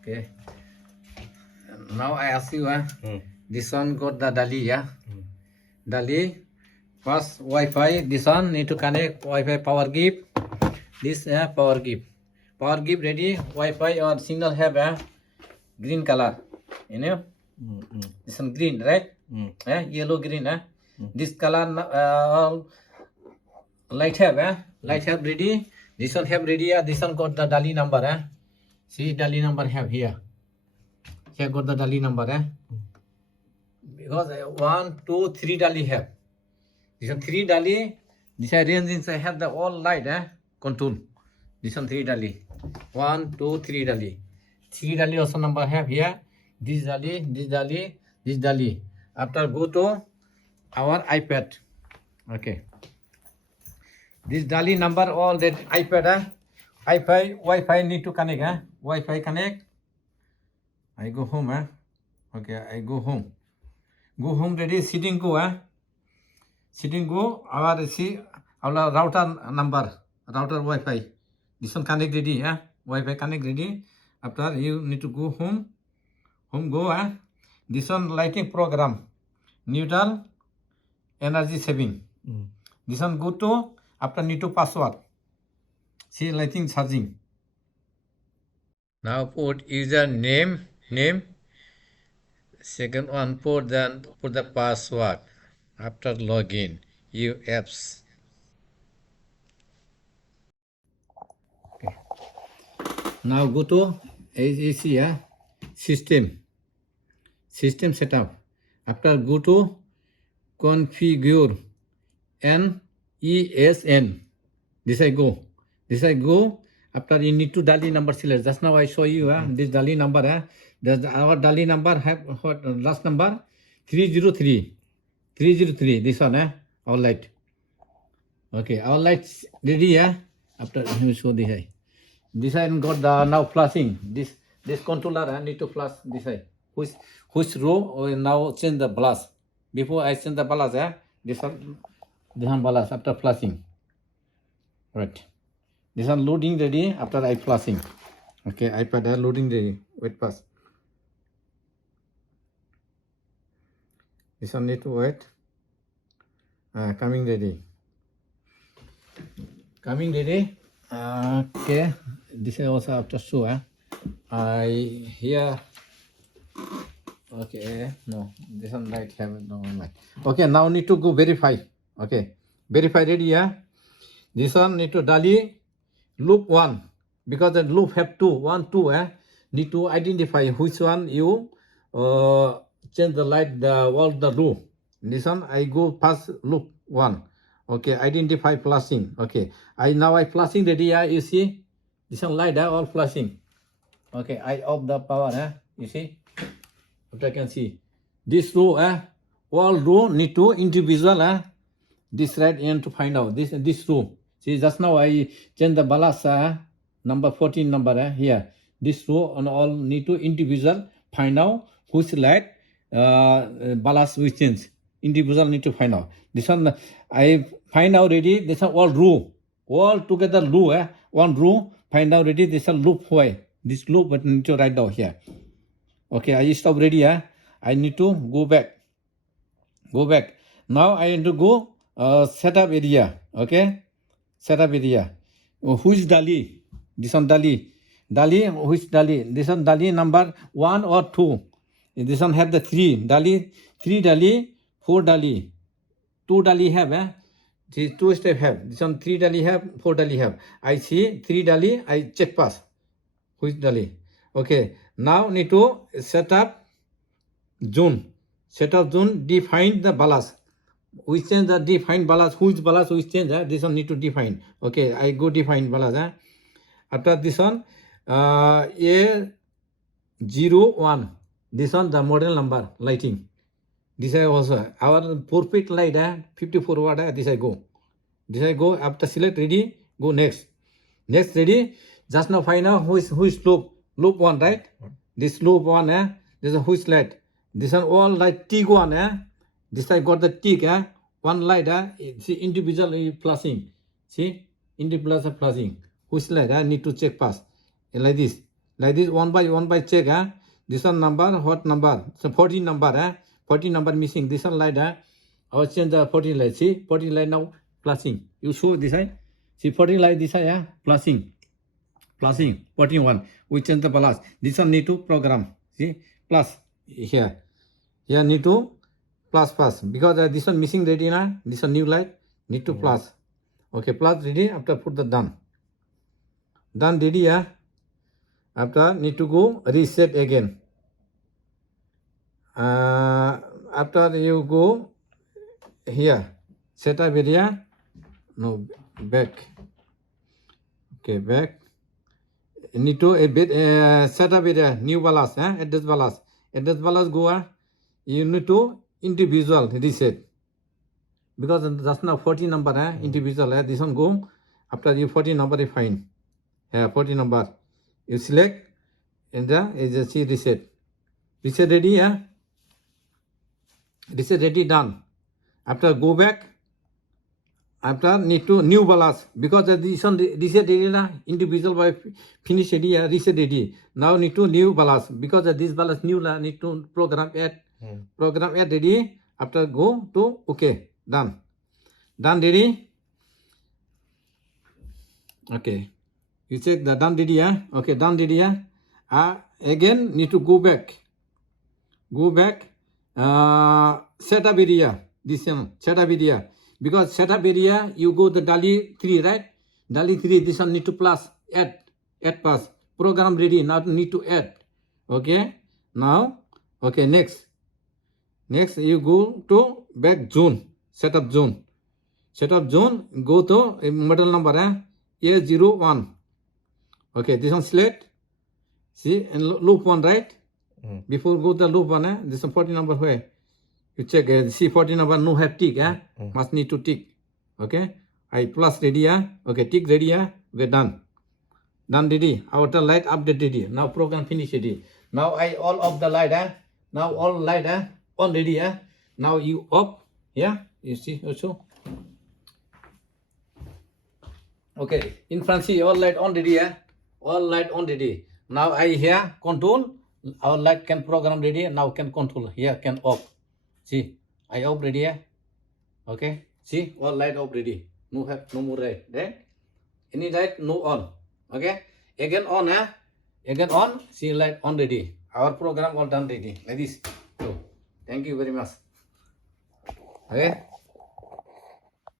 Okay. Now I ask you, Hmm. this one got the Dali, yeah? Dali. First Wi-Fi, this one need to connect Wi-Fi power give. This power give. Power give ready. Wi-Fi or signal have a green color. You know? This one green, right? Yellow green. This color light have. Light have ready. This one have ready. This one got the Dali number. See Dali number have here. Here got the Dali number. Because 1, 2, 3 Dali have. This one 3 Dali. This range inside have the all light control. This one 3 Dali. 1, 2, 3 Dali. 3 Dali also number have here. This Dali, this Dali, this Dali. After go to our iPad. Okay. This Dali number all that iPad. Wi-Fi need to connect. Wi-Fi connect. I go home. Okay, I go home. Go home ready. Sitting go. Sitting go. Our see our router number. Router Wi-Fi. This one connect ready. Wi-Fi connect ready. After you need to go home. Home go. This one lighting program. Neutral. Energy saving. This one go to. After need to password. See lighting charging. Now put user name. Second one put the password. After login. You apps. Okay. Now go to AAC system setup. After go to configure NESN. This I go. After you need to Dali number select. Just now I show you this Dali number. Does our Dali number have what last number? 303. This one our light. Okay, our lights ready. After you show the high. This side got the now flashing. This controller need to flash this side. Which row will now change the flash. Before I change the flash, this one flash after flashing. Right. This one loading ready after I flashing. Okay, iPad loading ready. Wait pass. This one need to wait. Coming ready. Okay. This is also after show. I here. Okay, no, this one light have no light. Okay, now need to go verify. Okay, verify ready. This one need to Dali loop 1 because the loop have 2, 1, 2. Need to identify which one you change the light the loop. This one I go past loop 1. Okay, identify flashing. Okay, I flashing ready. You see this one light all flashing. Okay, I off the power. You see. What I can see, this row, all row need to individual, this right end to find out this row. See, just now I change the balas, number 14 number here. This row and all need to individual find out which light balas we change. Individual need to find out. This one I find out ready. This one all row, all together row, one row find out ready. This one loop why this loop but need to write down here. Okay, I stop ready. I need to go back. Now I need to go setup area. Okay, setup area. Who is Dali? This one Dali. Who is Dali? This one Dali number 1 or 2. This one have the 3. Dali, 3 Dali, 4 Dali. 2 Dali have. This 2 step have. This one 3 Dali have, 4 Dali have. I see 3 Dali, I check pass. Who is Dali? Okay. Now need to set up zone. Define the balas. We change the define balas. Which balas we change? This one need to define. Okay, I go define balas. After this one, A01. This one the model number lighting. This I also our 4 feet light 54 watt. This I go. After select ready. Go next. Ready. Just now find out who is loop 1, right? This loop 1, this is which light? This one all light tick 1, this I got the tick, one light, see individual flashing. See individual flashing. Which light? I need to check pass. Like this. Like this, one by check, this one number, what number? So 14 number, 14 number missing. This one light, I will change the 14 light. See, 14 light now, plussing. You show this side. See, 14 light this side, plussing. 14 one. We change the plus. This one need to program. See, plus here. Here need to plus because this one missing ready now. This one new light need to plus. Okay, plus ready. After put the done. Done ready, After need to go reset again. After you go here, setup area. No, back. Okay, back. Need to a bit setup area, new balance, address balance. Address balance go, you need to individual reset. Because just now 40 number, individual, this one go. After you 40 number, you find. 40 number. You select and the agency reset. Reset ready, Reset ready, done. After go back. After need to new balance because this one reset area individual by finish area reset ready. Now need to new balance because this balance new need to program add. Program add ready. After go to okay, done. Done ready. Okay. You check the done ready, Okay, done ready, again need to go back. Go back. Setup area. This one setup area. Because setup area you go the DALI 3, right? DALI 3. This one need to plus add pass. Program ready. Now need to add. Okay. Now okay next. Next you go to back zone. Setup zone. Setup zone. Go to model number, A01. Okay, this one select. See, and loop 1, right? Before go the loop 1, this one 40 number where? You check, see 40 number no have tick, must need to tick. Okay, I plus ready, okay, tick ready, we're done. Done ready, outer light update ready. Now program finish ready. Now I all off the light, Now all light, on ready, Now you off, you see also. Okay, in front see all light on ready, All light on ready. Now I here control, our light can program ready, now can control, here can off. See, I off ready, Okay, see, all light off ready. No have no more light, right? Any light, no on. Okay, again on, Again on, see light on ready. Our program all done ready. Like this. So, thank you very much. Okay.